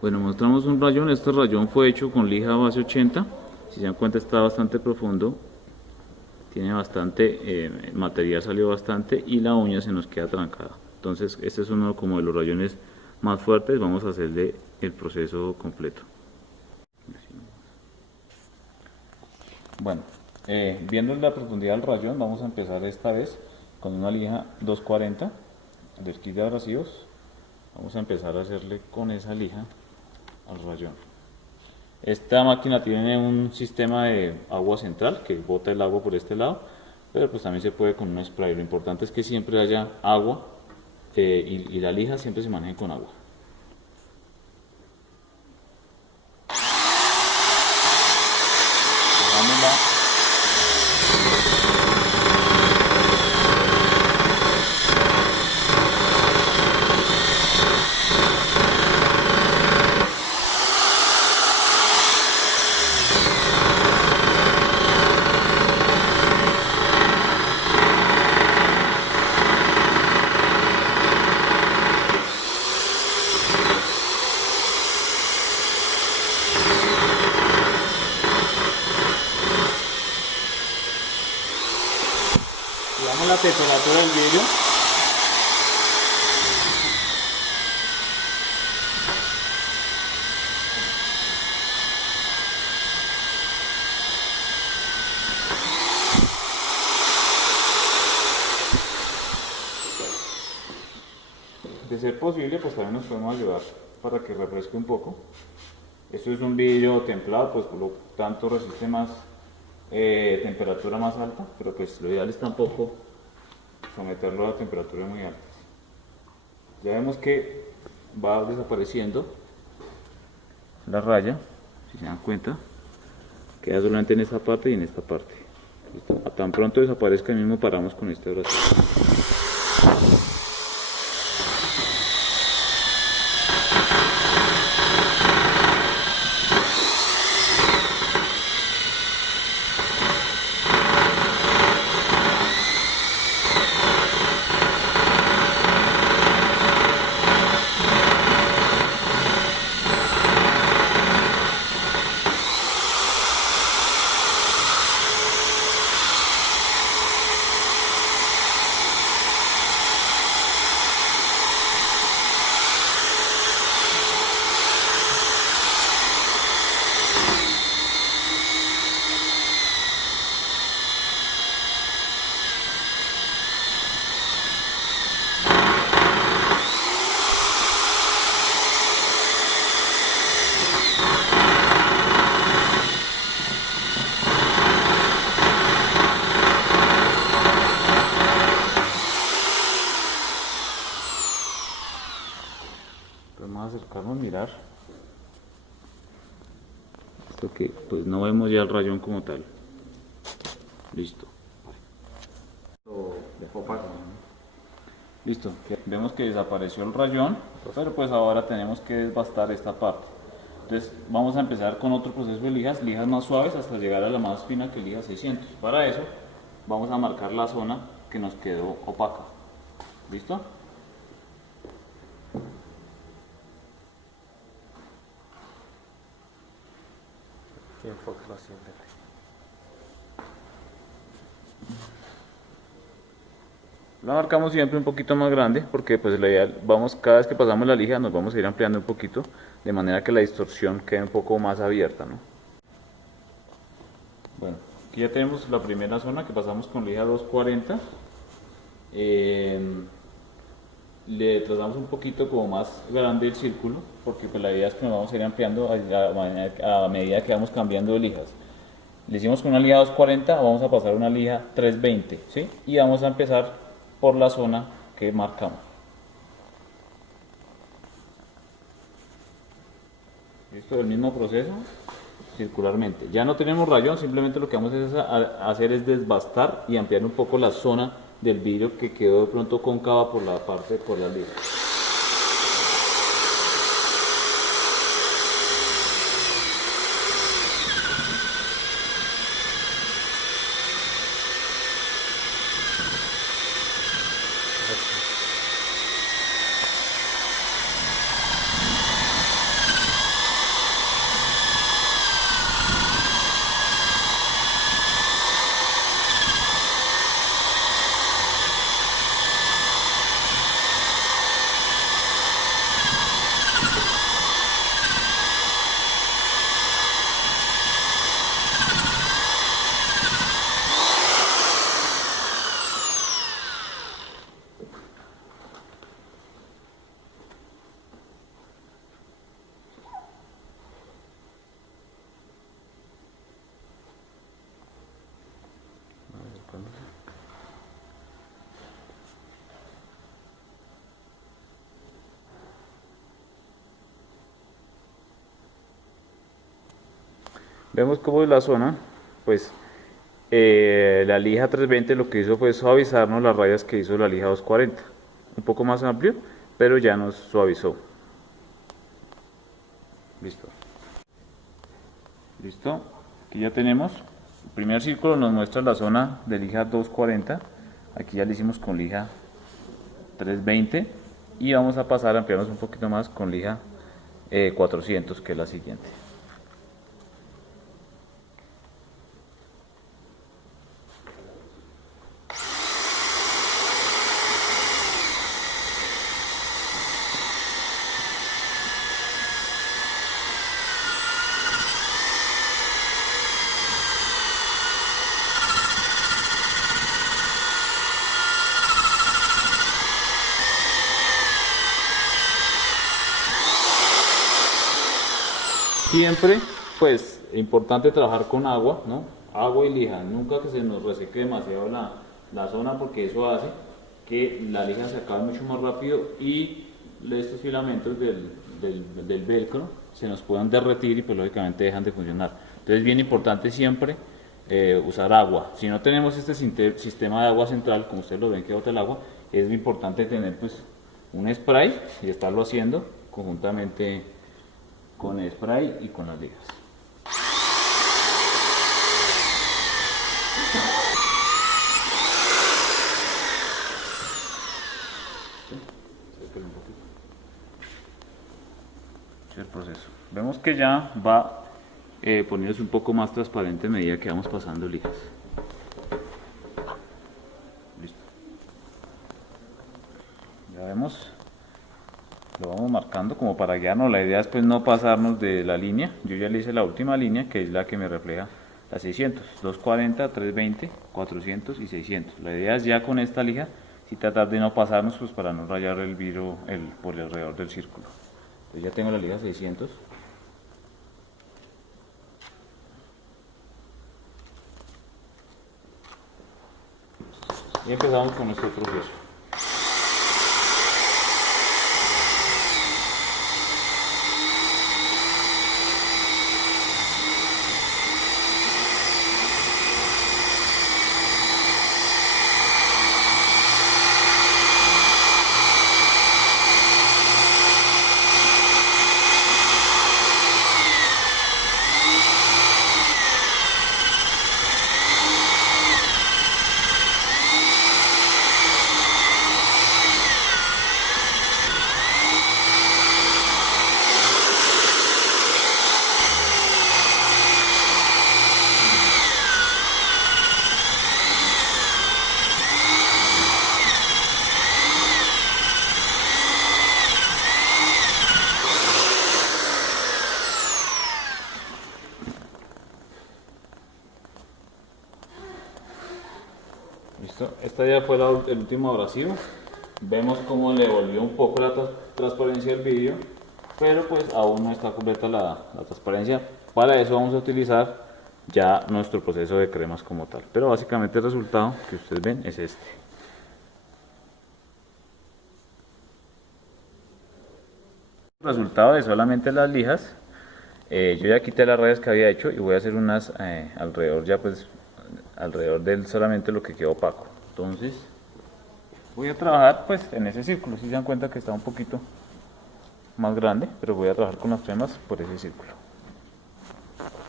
Bueno, mostramos un rayón. Este rayón fue hecho con lija base 80. Si se dan cuenta, está bastante profundo. Tiene bastante, material salió bastante y la uña se nos queda trancada. Entonces, este es uno como de los rayones más fuertes. Vamos a hacerle el proceso completo. Bueno, viendo la profundidad del rayón, vamos a empezar esta vez con una lija 240 del kit de abrasivos. Vamos a empezar a hacerle con esa lija al rayón. Esta máquina tiene un sistema de agua central que bota el agua por este lado, pero pues también se puede con un spray. Lo importante es que siempre haya agua, y la lija siempre se maneje con agua. Dejándola. Subamos la temperatura del vidrio. De ser posible, pues también nos podemos ayudar para que refresque un poco. Esto es un vidrio templado, pues por lo tanto resiste más, temperatura más alta, pero pues lo ideal es tampoco someterlo a temperaturas muy altas. Ya vemos que va desapareciendo la raya, si se dan cuenta, queda solamente en esta parte y en esta parte. ¿Listo? A tan pronto desaparezca, mismo paramos con este brazo. Vamos a acercarnos a mirar. Esto que pues no vemos ya el rayón como tal. Listo. Listo. Vemos que desapareció el rayón, pero pues ahora tenemos que desbastar esta parte. Entonces vamos a empezar con otro proceso de lijas, lijas más suaves hasta llegar a la más fina, que es lija 600. Para eso vamos a marcar la zona que nos quedó opaca. ¿Listo? Y enfoca la siguiente. La marcamos siempre un poquito más grande porque pues la idea, vamos, cada vez que pasamos la lija nos vamos a ir ampliando un poquito de manera que la distorsión quede un poco más abierta, ¿no? Bueno, aquí ya tenemos la primera zona que pasamos con lija 240. Le trazamos un poquito como más grande el círculo porque pues la idea es que nos vamos a ir ampliando a medida que vamos cambiando de lijas. Le hicimos con una lija 240, vamos a pasar a una lija 320, ¿sí? Y vamos a empezar por la zona que marcamos. ¿Listo? El mismo proceso circularmente. Ya no tenemos rayón, simplemente lo que vamos a hacer es desbastar y ampliar un poco la zona del vidrio que quedó de pronto cóncava por la parte, por las lijas. Vemos como en la zona, pues la lija 320 lo que hizo fue suavizarnos las rayas que hizo la lija 240. Un poco más amplio, pero ya nos suavizó. Listo. Listo. Aquí ya tenemos. El primer círculo nos muestra la zona de lija 240. Aquí ya lo hicimos con lija 320. Y vamos a pasar a ampliarnos un poquito más con lija 400, que es la siguiente. Siempre, pues, importante trabajar con agua, ¿no? Agua y lija, nunca que se nos reseque demasiado la zona, porque eso hace que la lija se acabe mucho más rápido y estos filamentos del velcro se nos puedan derretir y pues lógicamente dejan de funcionar. Entonces es bien importante siempre usar agua. Si no tenemos este sistema de agua central, como ustedes lo ven que bota el agua, es importante tener pues un spray y estarlo haciendo conjuntamente con el spray y con las ligas. El proceso. Vemos que ya va poniéndose un poco más transparente a medida que vamos pasando ligas. Listo. Ya vemos. Lo vamos marcando como para guiarnos. La idea es pues no pasarnos de la línea. Yo ya le hice la última línea, que es la que me refleja las 600, 240, 320, 400 y 600. La idea es ya con esta lija si tratar de no pasarnos, pues para no rayar el vidrio por alrededor del círculo. Entonces ya tengo la lija 600. Y empezamos con nuestro proceso. Listo, esta ya fue el último abrasivo. Vemos cómo le volvió un poco la transparencia del vidrio, pero pues aún no está completa la transparencia. Para eso vamos a utilizar ya nuestro proceso de cremas como tal, pero básicamente el resultado que ustedes ven es este. El resultado de solamente las lijas. Yo ya quité las rayas que había hecho y voy a hacer unas alrededor, ya pues alrededor del solamente lo que quedó opaco. Entonces voy a trabajar pues en ese círculo. Si se dan cuenta que está un poquito más grande, pero voy a trabajar con las cremas por ese círculo,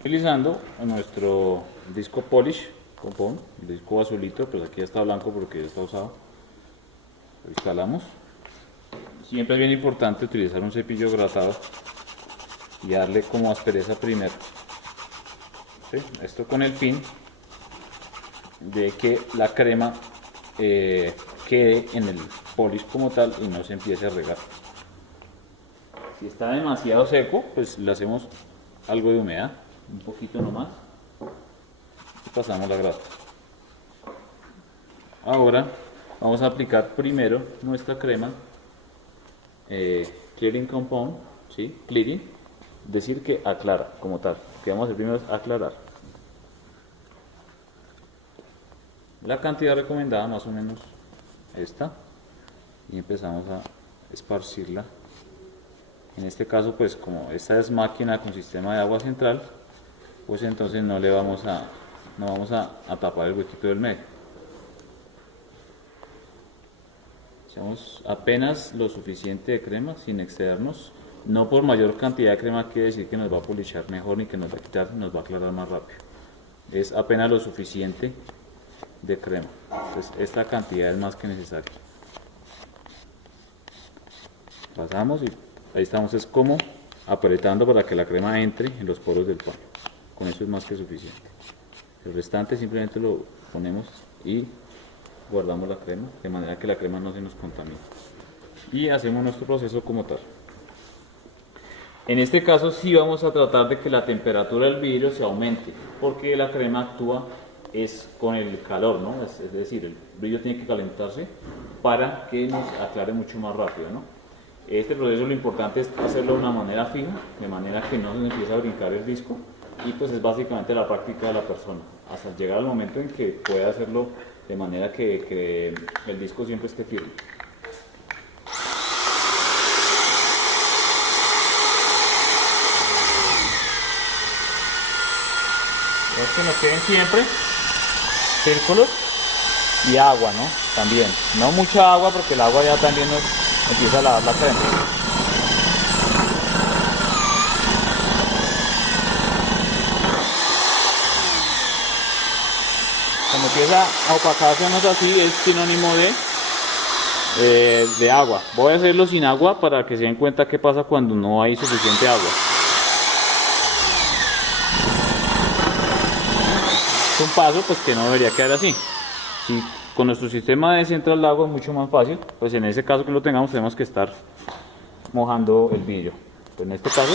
utilizando nuestro disco polish compound, el disco azulito, pues aquí ya está blanco porque ya está usado. Lo instalamos. Siempre es bien importante utilizar un cepillo gratado y darle como aspereza primero, ¿sí? Esto con el fin de que la crema quede en el polish como tal y no se empiece a regar. Si está demasiado seco, pues le hacemos algo de humedad, un poquito nomás, y pasamos la grasa. Ahora vamos a aplicar primero nuestra crema clearing compound, ¿sí? Clearing, decir que aclara como tal. Lo que vamos a hacer primero es aclarar. La cantidad recomendada más o menos esta, y empezamos a esparcirla. En este caso pues como esta es máquina con sistema de agua central, pues entonces no vamos a tapar el huequito del medio. Echamos apenas lo suficiente de crema sin excedernos. No por mayor cantidad de crema quiere decir que nos va a polichar mejor ni que nos va a quitar, nos va a aclarar más rápido. Es apenas lo suficiente de crema. Entonces esta cantidad es más que necesaria. Pasamos y ahí estamos, es como apretando para que la crema entre en los poros del pan. Con eso es más que suficiente. El restante simplemente lo ponemos y guardamos la crema de manera que la crema no se nos contamine. Y hacemos nuestro proceso como tal. En este caso sí vamos a tratar de que la temperatura del vidrio se aumente, porque la crema actúa es con el calor, ¿no? Es decir, el vidrio tiene que calentarse para que nos aclare mucho más rápido, ¿no? Este proceso lo importante es hacerlo de una manera fija, de manera que no se nos empiece a brincar el disco, y pues es básicamente la práctica de la persona, hasta llegar al momento en que pueda hacerlo de manera que el disco siempre esté firme. Es que nos queden siempre círculos y agua, ¿no? También, no mucha agua porque el agua ya también nos empieza a lavar la crema. Cuando empieza a opacarse así es sinónimo de agua. Voy a hacerlo sin agua para que se den cuenta qué pasa cuando no hay suficiente agua. Es un paso pues que no debería quedar así. Si con nuestro sistema de central de agua es mucho más fácil, pues en ese caso que lo tengamos tenemos que estar mojando el vidrio. Pues en este caso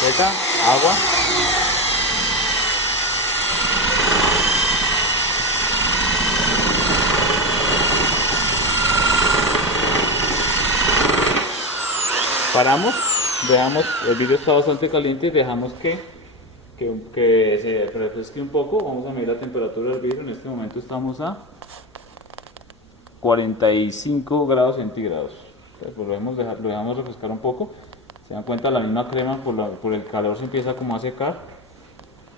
seca, agua. Paramos, veamos, el vidrio está bastante caliente y dejamos que se refresque un poco. Vamos a medir la temperatura del vidrio. En este momento estamos a 45 grados centígrados. Entonces, pues lo dejamos refrescar un poco. Se dan cuenta, la misma crema por el calor se empieza como a secar.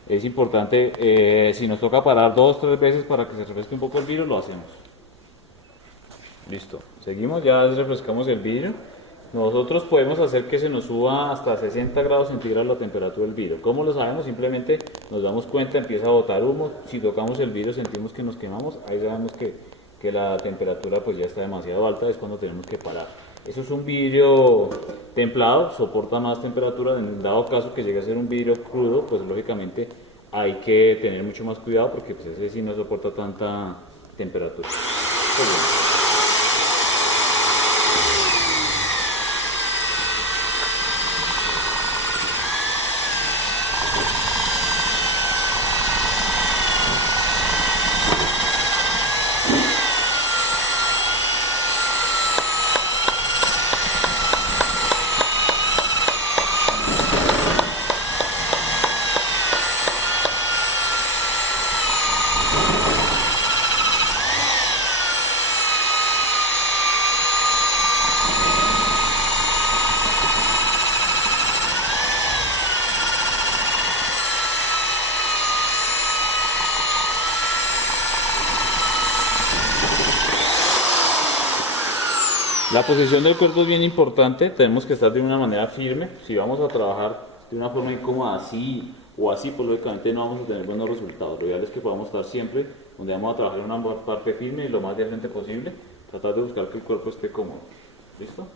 Es importante, si nos toca parar 2 o 3 veces para que se refresque un poco el vidrio, lo hacemos. Listo, seguimos, ya refrescamos el vidrio. Nosotros podemos hacer que se nos suba hasta 60 grados centígrados la temperatura del vidrio. ¿Cómo lo sabemos? Simplemente nos damos cuenta, empieza a botar humo. Si tocamos el vidrio sentimos que nos quemamos, ahí sabemos que la temperatura pues ya está demasiado alta, es cuando tenemos que parar. Eso es un vidrio templado, soporta más temperatura. En dado caso que llegue a ser un vidrio crudo, pues lógicamente hay que tener mucho más cuidado porque pues ese sí no soporta tanta temperatura. Muy bien. La posición del cuerpo es bien importante, tenemos que estar de una manera firme. Si vamos a trabajar de una forma incómoda así o así, pues lógicamente no vamos a tener buenos resultados. Lo ideal es que podamos estar siempre donde vamos a trabajar en una parte firme y lo más de frente posible, tratar de buscar que el cuerpo esté cómodo. ¿Listo?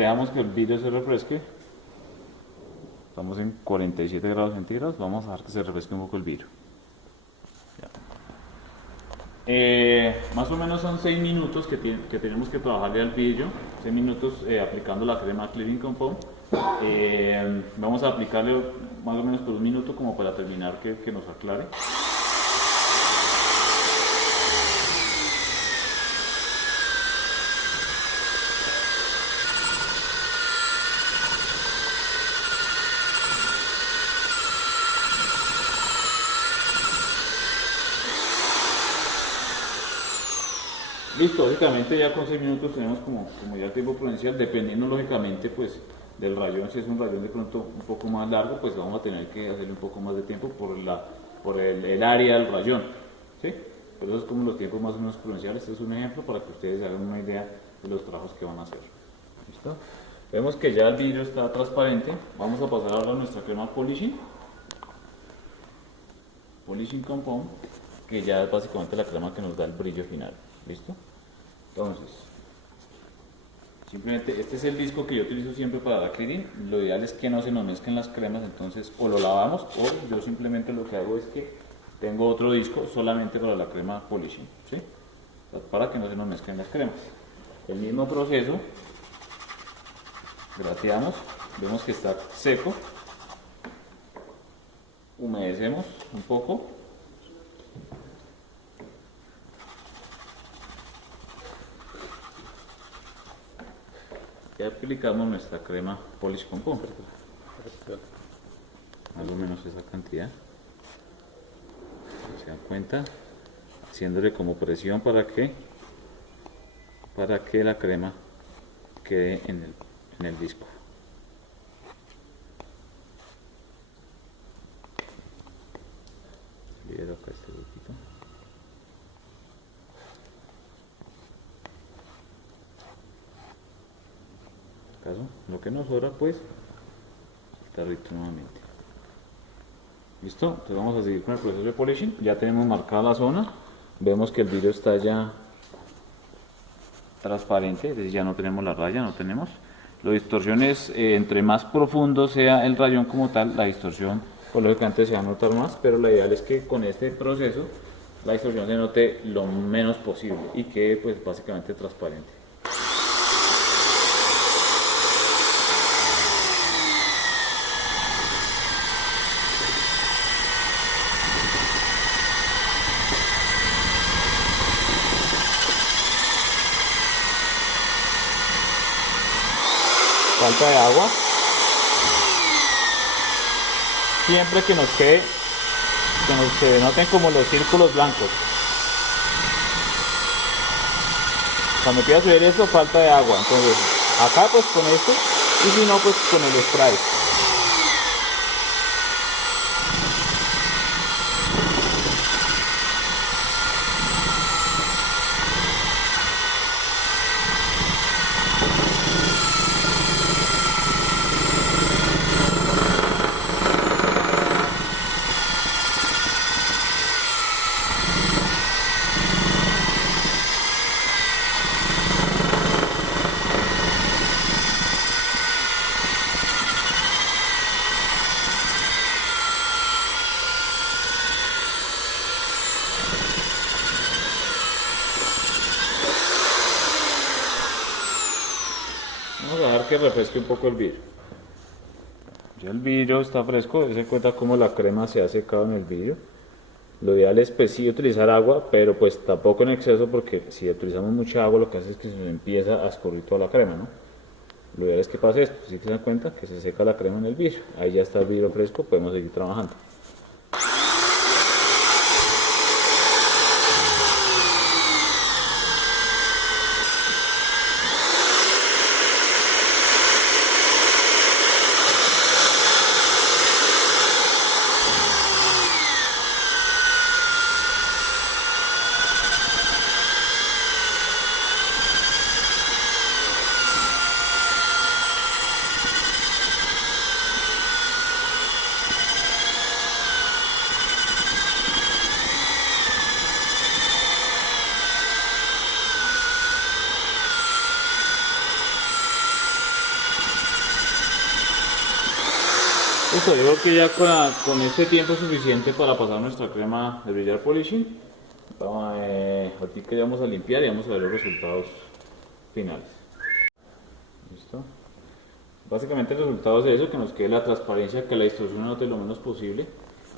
dejamos que el vidrio se refresque. Estamos en 47 grados centígrados, vamos a dejar que se refresque un poco el vidrio. Más o menos son 6 minutos que tenemos que trabajarle al vidrio, 6 minutos aplicando la crema Clearing Compound. Vamos a aplicarle más o menos por 1 minuto como para terminar que nos aclare. Listo, básicamente ya con 6 minutos tenemos como ya el tiempo prudencial, dependiendo lógicamente pues del rayón. Si es un rayón de pronto un poco más largo, pues vamos a tener que hacerle un poco más de tiempo por el área del rayón, ¿sí? Pero eso es como los tiempos más o menos prudenciales. Este es un ejemplo para que ustedes hagan una idea de los trabajos que van a hacer. ¿Listo? Vemos que ya el vidrio está transparente. Vamos a pasar ahora a nuestra crema Polishing Compound, que ya es básicamente la crema que nos da el brillo final. ¿Listo? Entonces, simplemente este es el disco que yo utilizo siempre para la clearing. Lo ideal es que no se nos mezclen las cremas, entonces o lo lavamos o yo simplemente lo que hago es que tengo otro disco solamente para la crema polishing, ¿sí? Para que no se nos mezclen las cremas. El mismo proceso, grateamos, vemos que está seco, humedecemos un poco. Y aplicamos nuestra crema Polish Compound, más o menos esa cantidad, se dan cuenta, haciéndole como presión para que la crema quede en el disco. Libero acá este poquito. Lo que nos sobra pues tarrito nuevamente. Listo, entonces vamos a seguir con el proceso de polishing. Ya tenemos marcada la zona, vemos que el vidrio está ya transparente, es decir, ya no tenemos la raya, no tenemos. La distorsión es, entre más profundo sea el rayón como tal, la distorsión pues, lógicamente se va a notar más, pero la ideal es que con este proceso la distorsión se note lo menos posible y quede pues básicamente transparente. Falta de agua, siempre que se noten como los círculos blancos. Cuando quieras subir esto, falta de agua, entonces acá pues con esto y si no pues con el spray. Vamos a dejar que refresque un poco el vidrio. Ya el vidrio está fresco, se cuenta cómo la crema se ha secado en el vidrio. Lo ideal es pues sí utilizar agua, pero pues tampoco en exceso, porque si utilizamos mucha agua lo que hace es que se nos empieza a escurrir toda la crema, ¿no? Lo ideal es que pase esto, si se dan cuenta que se seca la crema en el vidrio. Ahí ya está el vidrio fresco, podemos seguir trabajando. Listo, yo creo que ya con este tiempo es suficiente para pasar nuestra crema de brillar polishing. Aquí que ya vamos a limpiar y vamos a ver los resultados finales. Listo. Básicamente el resultado es eso, que nos quede la transparencia, que la distorsión note lo menos posible.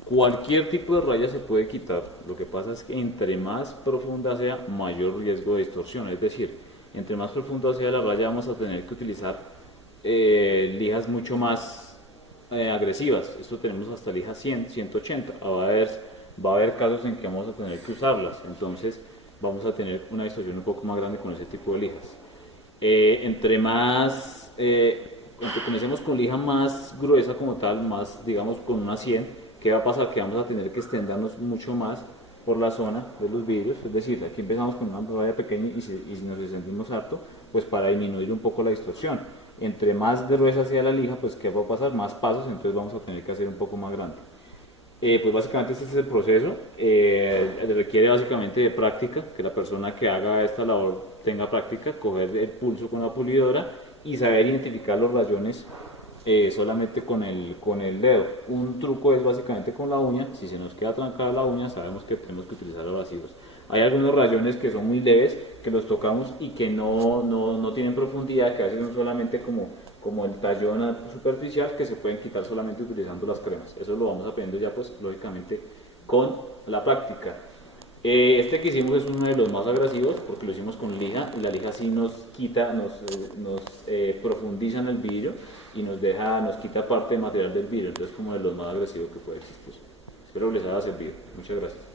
Cualquier tipo de raya se puede quitar, lo que pasa es que entre más profunda sea, mayor riesgo de distorsión, es decir, entre más profunda sea la raya vamos a tener que utilizar lijas mucho más agresivas. Esto tenemos hasta lija 100, 180, va a haber casos en que vamos a tener que usarlas, entonces vamos a tener una distorsión un poco más grande con ese tipo de lijas. Entre más comencemos con lija más gruesa como tal, más digamos con una 100, ¿qué va a pasar? Que vamos a tener que extendernos mucho más por la zona de los vidrios, es decir, aquí empezamos con una raya pequeña y si nos extendimos harto, pues para disminuir un poco la distorsión. Entre más gruesa sea la lija, pues ¿qué va a pasar? Más pasos, entonces vamos a tener que hacer un poco más grande. Pues básicamente este es el proceso, requiere básicamente de práctica, que la persona que haga esta labor tenga práctica, coger el pulso con la pulidora y saber identificar los rayones solamente con el dedo. Un truco es básicamente con la uña, si se nos queda trancada la uña sabemos que tenemos que utilizar abrasivos. Hay algunos rayones que son muy leves, que los tocamos y que no tienen profundidad, que a veces son solamente como el tallón superficial, que se pueden quitar solamente utilizando las cremas. Eso lo vamos aprendiendo ya pues lógicamente con la práctica. Este que hicimos es uno de los más agresivos porque lo hicimos con lija y la lija sí nos quita, nos profundiza en el vidrio y nos quita parte del material del vidrio, entonces como de los más agresivos que puede existir. Espero que les haya servido. Muchas gracias.